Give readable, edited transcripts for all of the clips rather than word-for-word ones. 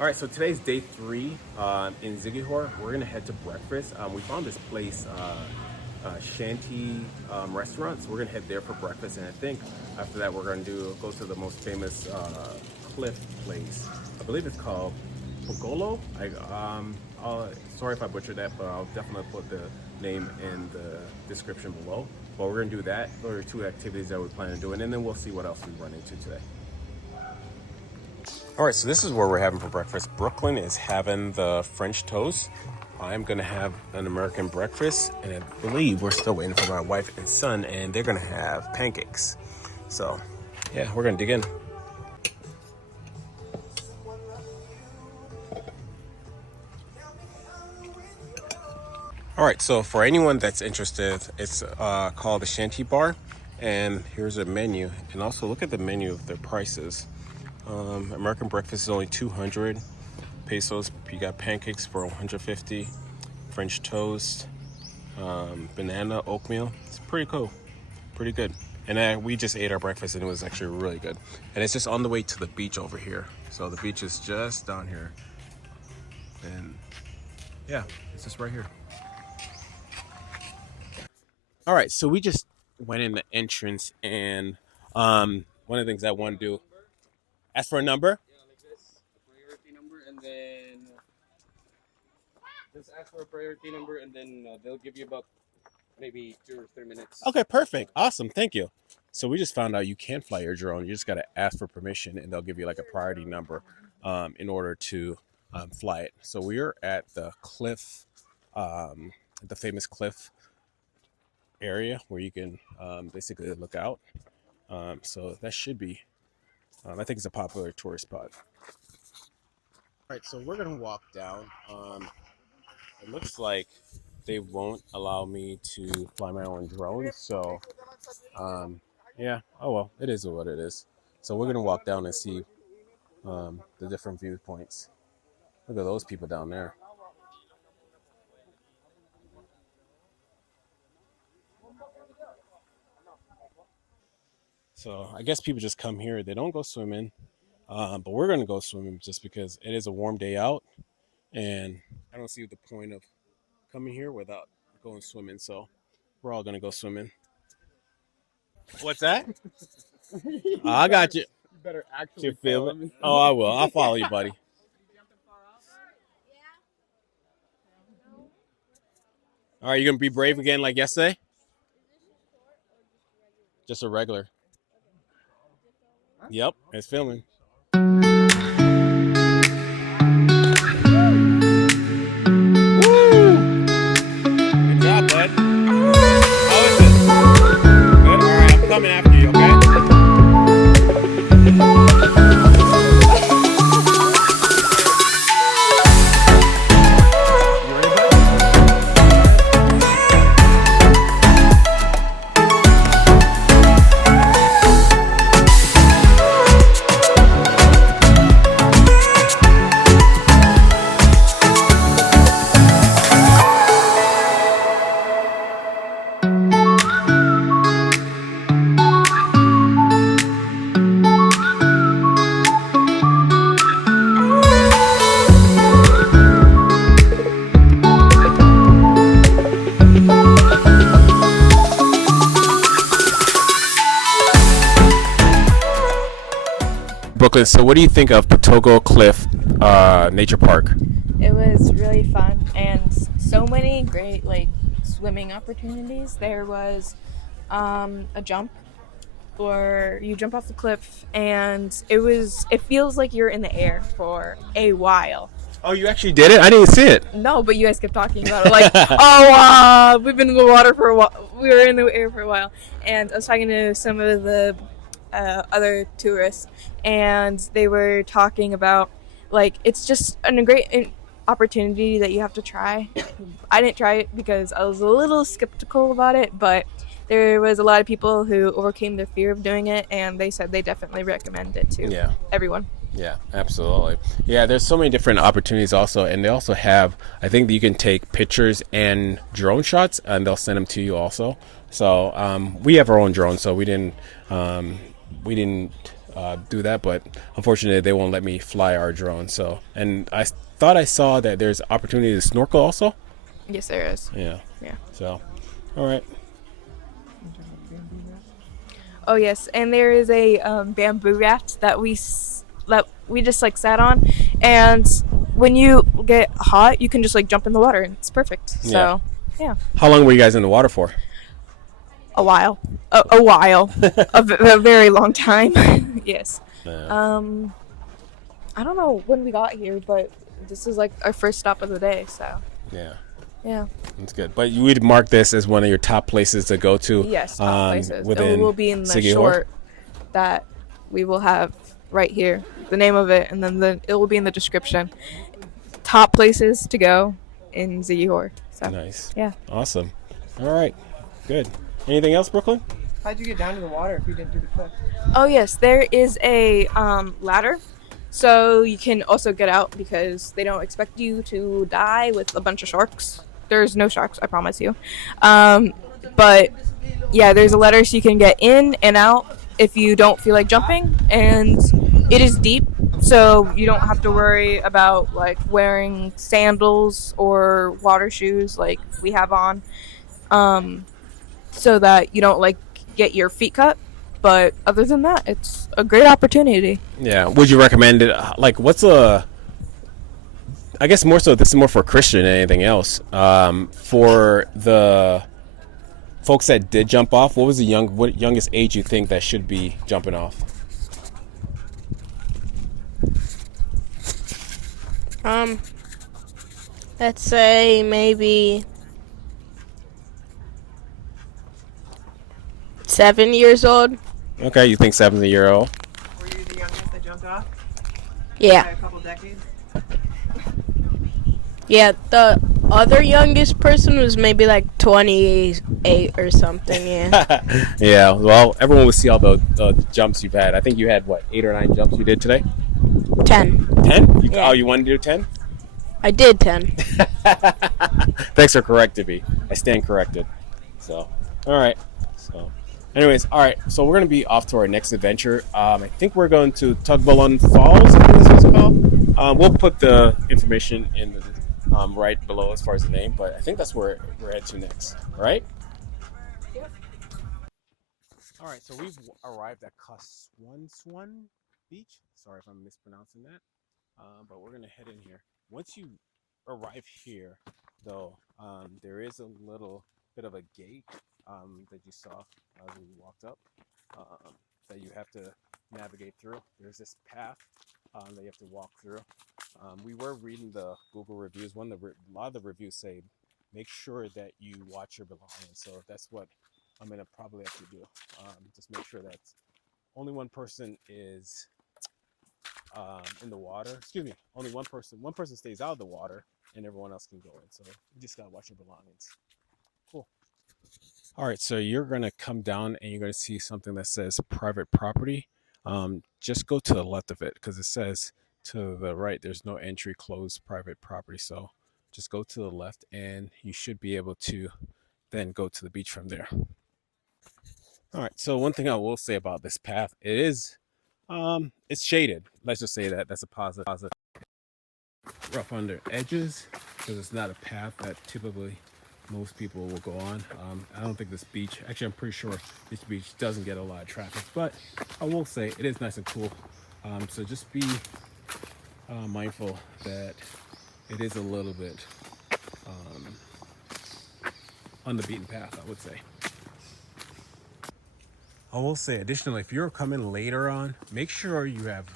All right, so today's day three in Siquijor. We're gonna head to breakfast. We found this place, Shanty restaurant, so we're gonna head there for breakfast. And I think after that, we're gonna go to the most famous cliff place. I believe it's called Pogolo. Sorry if I butchered that, but I'll definitely put the name in the description below. But we're gonna do that. Those are two activities that we plan on doing, and then we'll see what else we run into today. All right, so this is where we're having for breakfast. Brooklyn is having the French toast. I'm gonna have an American breakfast, and I believe we're still waiting for my wife and son, and they're gonna have pancakes. So, yeah, we're gonna dig in. All right, so for anyone that's interested, it's called the Shanty Bar, and here's a menu. And also look at the menu of their prices. American breakfast is only 200 pesos. You got pancakes for 150, French toast, banana, oatmeal. It's pretty cool, pretty good. And we just ate our breakfast and it was actually really good. And it's just on the way to the beach over here. So the beach is just down here. And yeah, it's just right here. All right, so we just went in the entrance, and one of the things I want to do, ask for a number. Yeah, like this, priority number, and then just ask for a priority number, and then they'll give you about maybe 2 or 3 minutes. Okay, perfect. Awesome. Thank you. So we just found out you can fly your drone. You just got to ask for permission, and they'll give you like a priority number in order to fly it. So we're at the cliff, the famous cliff area where you can basically look out. So that should be, I think it's a popular tourist spot. All right, so we're going to walk down. It looks like they won't allow me to fly my own drone. So, yeah, oh well, it is what it is. So we're going to walk down and see the different viewpoints. Look at those people down there. So I guess people just come here. They don't go swimming, but we're going to go swimming just because it is a warm day out. And I don't see the point of coming here without going swimming. So we're all going to go swimming. What's that? I got you. You better actually You feel follow it? me. Oh, I will. I'll follow you, buddy. All right, you going to be brave again like yesterday? Just a regular. Yep, it's filming. Woo! Good job, bud. How is it? Good? All right, I'm coming after you, okay? Brooklyn, so what do you think of Pitogo Cliff Nature Park? It was really fun and so many great swimming opportunities. There was a jump where you jump off the cliff and it feels like you're in the air for a while. Oh, you actually did it? I didn't see it. No, but you guys kept talking about it we've been in the water for a while. We were in the air for a while. And I was talking to some of the other tourists, and they were talking about it's just a great opportunity that you have to try. I didn't try it because I was a little skeptical about it, but there was a lot of people who overcame their fear of doing it, and they said they definitely recommend it to everyone. Yeah, absolutely. Yeah, there's so many different opportunities also, and they also have, I think that you can take pictures and drone shots, and they'll send them to you also. So we have our own drone, so we didn't do that, but unfortunately they won't let me fly our drone. So, and I thought I saw that there's opportunity to snorkel also. Yes, there is. Yeah. Yeah. So, all right. Oh yes, and there is a bamboo raft that we just like sat on, and when you get hot, you can just like jump in the water, and it's perfect. So yeah. How long were you guys in the water for? A while, a while, a very long time. Yes. Yeah. I don't know when we got here, but this is like our first stop of the day. So Yeah. yeah. That's good. But you would mark this as one of your top places to go to. Yes, top places. Within It will be in the Siquijor? short that we will have right here, the name of it, and then it will be in the description. Top places to go in Siquijor. So Nice. yeah. Awesome. All right. Good. Anything else, Brooklyn? How'd you get down to the water if you didn't do the cliff? Oh yes, there is a ladder, so you can also get out because they don't expect you to die with a bunch of sharks. There's no sharks, I promise you. But yeah, there's a ladder so you can get in and out if you don't feel like jumping, and it is deep, so you don't have to worry about like wearing sandals or water shoes like we have on, so that you don't like get your feet cut. But other than that, it's a great opportunity. Yeah. Would you recommend it? Like, what's a? I guess more so. This is more for Christian than anything else. For the folks that did jump off, what was the youngest age you think that should be jumping off? Let's say maybe 7 years old. Okay, you think 7-year-old? Were you the youngest that jumped off? Yeah. By a couple decades? Yeah, the other youngest person was maybe like 28 or something, yeah. Yeah. Well, everyone will see all the jumps you've had. I think you had what, 8 or 9 jumps you did today? 10. 10? Yeah. Oh, you wanted to do 10? I did 10. Thanks for correcting me. I stand corrected. So, all right. So, anyways, all right. So we're gonna be off to our next adventure. I think we're going to Tugbalon Falls. I think that's what it's called. We'll put the information in the right below as far as the name, but I think that's where we're headed to next. All right. All right. So we've arrived at Kagusuan Beach. Sorry if I'm mispronouncing that, but we're gonna head in here. Once you arrive here, though, there is a little bit of a gate that you saw as we walked up that you have to navigate through. There's this path that you have to walk through. We were reading the Google reviews. A lot of the reviews say make sure that you watch your belongings. So that's what I'm gonna probably have to do. Just make sure that only one person is in the water. Excuse me. Only one person stays out of the water, and everyone else can go in. So you just gotta watch your belongings. Cool. All right. So you're gonna come down, and you're gonna see something that says private property. Just go to the left of it because it says to the right there's no entry, closed private property. So just go to the left, and you should be able to then go to the beach from there. All right. So one thing I will say about this path, it's shaded. Let's just say that that's a positive. Rough on the edges because it's not a path that typically most people will go on. I don't think this beach, actually I'm pretty sure this beach doesn't get a lot of traffic, but I will say it is nice and cool. So just be mindful that it is a little bit on the beaten path, I would say. I will say, additionally, if you're coming later on, make sure you have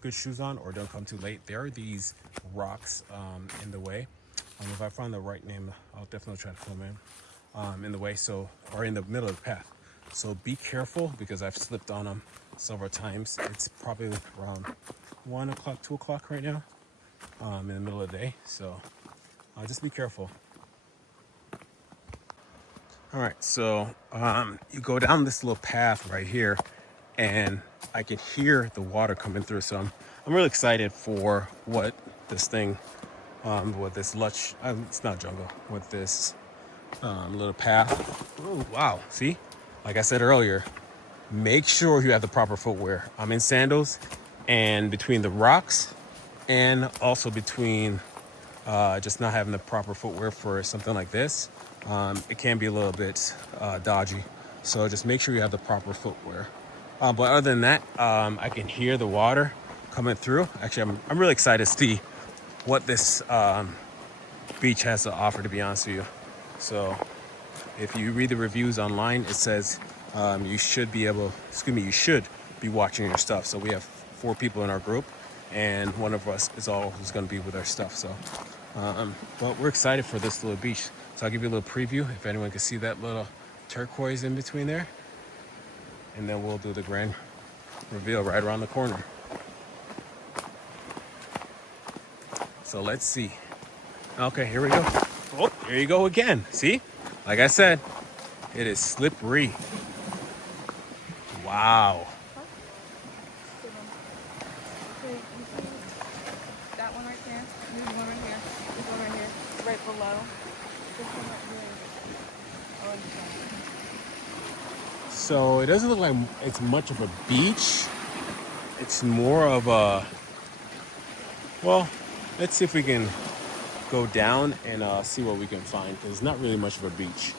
good shoes on or don't come too late. There are these rocks in the way. If I find the right name, I'll definitely try to film in the way, or in the middle of the path. So be careful because I've slipped on them several times. It's probably around 1 o'clock, 2 o'clock right now in the middle of the day. So just be careful. All right, so you go down this little path right here, and I can hear the water coming through. So I'm really excited for what this thing, with this lush, it's not jungle, with this little path. Oh, wow, see? Like I said earlier, make sure you have the proper footwear. I'm in sandals, and between the rocks and also between just not having the proper footwear for something like this, it can be a little bit dodgy. So just make sure you have the proper footwear. But other than that, I can hear the water coming through. Actually, I'm really excited to see what this beach has to offer, to be honest with you. So if you read the reviews online, it says you should be watching your stuff. So we have 4 people in our group, and one of us is all who's going to be with our stuff. So but we're excited for this little beach. So I'll give you a little preview if anyone can see that little turquoise in between there, and then we'll do the grand reveal right around the corner. So let's see. Okay, here we go. Oh, here you go again. See? Like I said, it is slippery. Wow. That one right there. There's one right here. There's one right here. Right below. This one right here. So it doesn't look like it's much of a beach. It's more of a, well, let's see if we can go down and see what we can find, because it's not really much of a beach.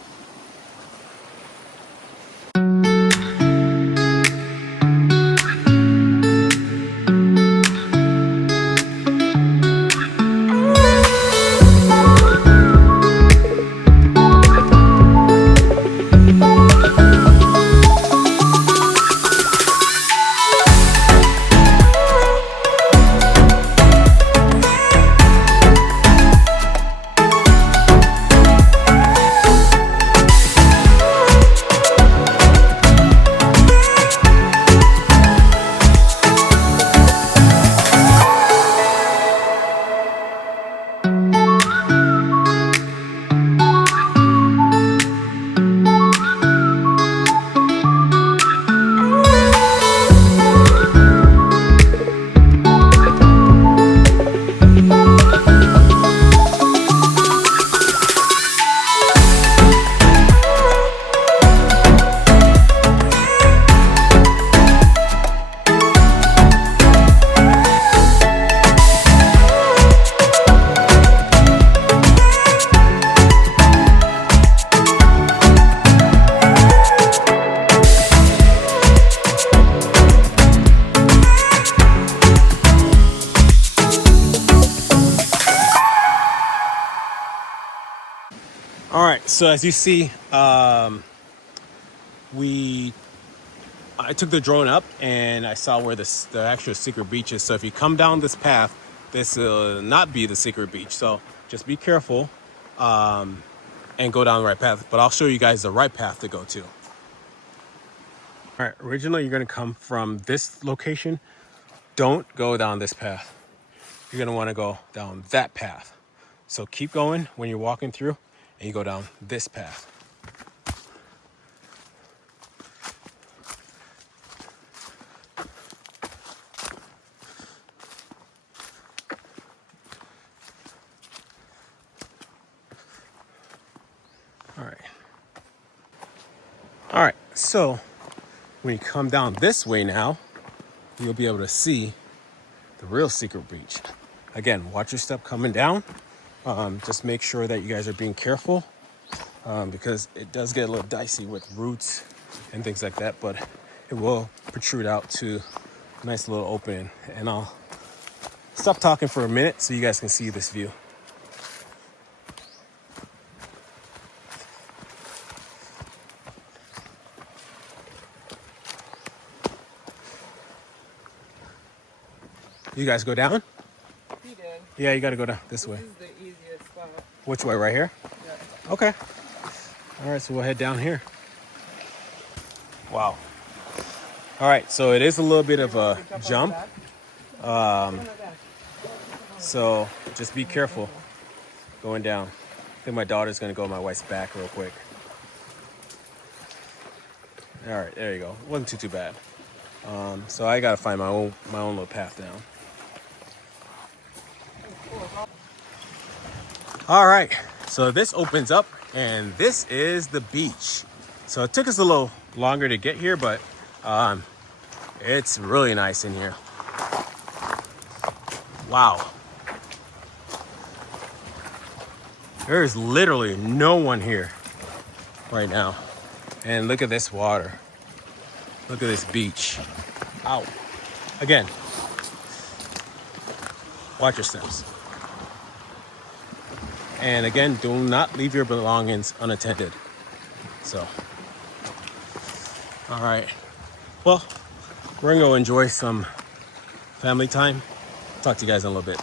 All right, so as you see, I took the drone up and I saw where the actual secret beach is. So if you come down this path, this will not be the secret beach. So just be careful and go down the right path. But I'll show you guys the right path to go to. All right, originally you're gonna come from this location. Don't go down this path. You're gonna wanna go down that path. So keep going when you're walking through, and you go down this path. All right, so when you come down this way now, you'll be able to see the real secret beach. Again, watch your step coming down. Just make sure that you guys are being careful because it does get a little dicey with roots and things like that, but it will protrude out to a nice little opening. And I'll stop talking for a minute so you guys can see this view. You guys go down? He did. Yeah, you gotta go down this way. This is the easiest spot. Which way, right here? Yeah. Okay. All right, so we'll head down here. Wow. All right, so it is a little bit of a jump. So just be careful going down. I think my daughter's gonna go on my wife's back real quick. All right, there you go. Wasn't too bad. So I gotta find my own little path down. All right, so this opens up and this is the beach. So it took us a little longer to get here, but It's really nice in here. Wow. There's literally no one here right now. And look at this water. Look at this beach. Ow. Again, watch your steps. And again, do not leave your belongings unattended. So, all right. Well, we're gonna go enjoy some family time. Talk to you guys in a little bit.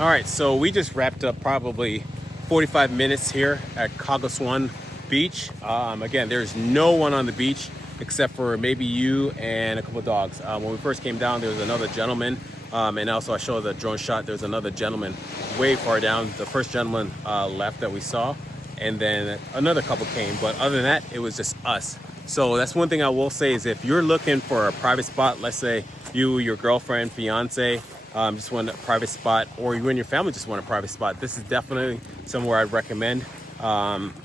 All right, so we just wrapped up probably 45 minutes here at Kagusuan Beach. Again, there's no one on the beach except for maybe you and a couple of dogs. When we first came down, there was another gentleman, and also I showed the drone shot. There's another gentleman way far down. The first gentleman left that we saw, and then another couple came. But other than that, it was just us. So that's one thing I will say is if you're looking for a private spot, let's say you, your girlfriend, fiance, just want a private spot, or you and your family just want a private spot, this is definitely somewhere I'd recommend.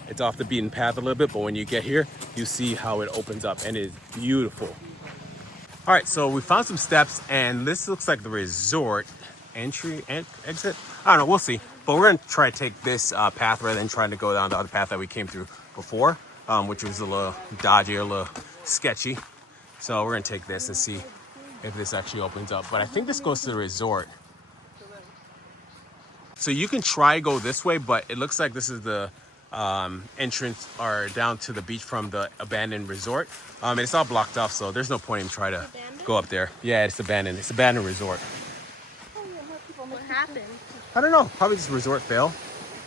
It's off the beaten path a little bit, but when you get here, you see how it opens up, and it is beautiful. All right, so we found some steps, and this looks like the resort entry and exit. I don't know, we'll see. But we're gonna try to take this path rather than trying to go down the other path that we came through before, which was a little dodgy, a little sketchy. So we're gonna take this and see if this actually opens up. But I think this goes to the resort. So you can try go this way, but it looks like this is the entrance or down to the beach from the abandoned resort. And it's all blocked off, so there's no point in trying to go up there. Yeah, it's abandoned. It's abandoned resort. What happened? I don't know. Probably just resort fail.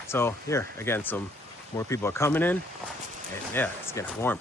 So here, again, some more people are coming in. And yeah, it's getting warm.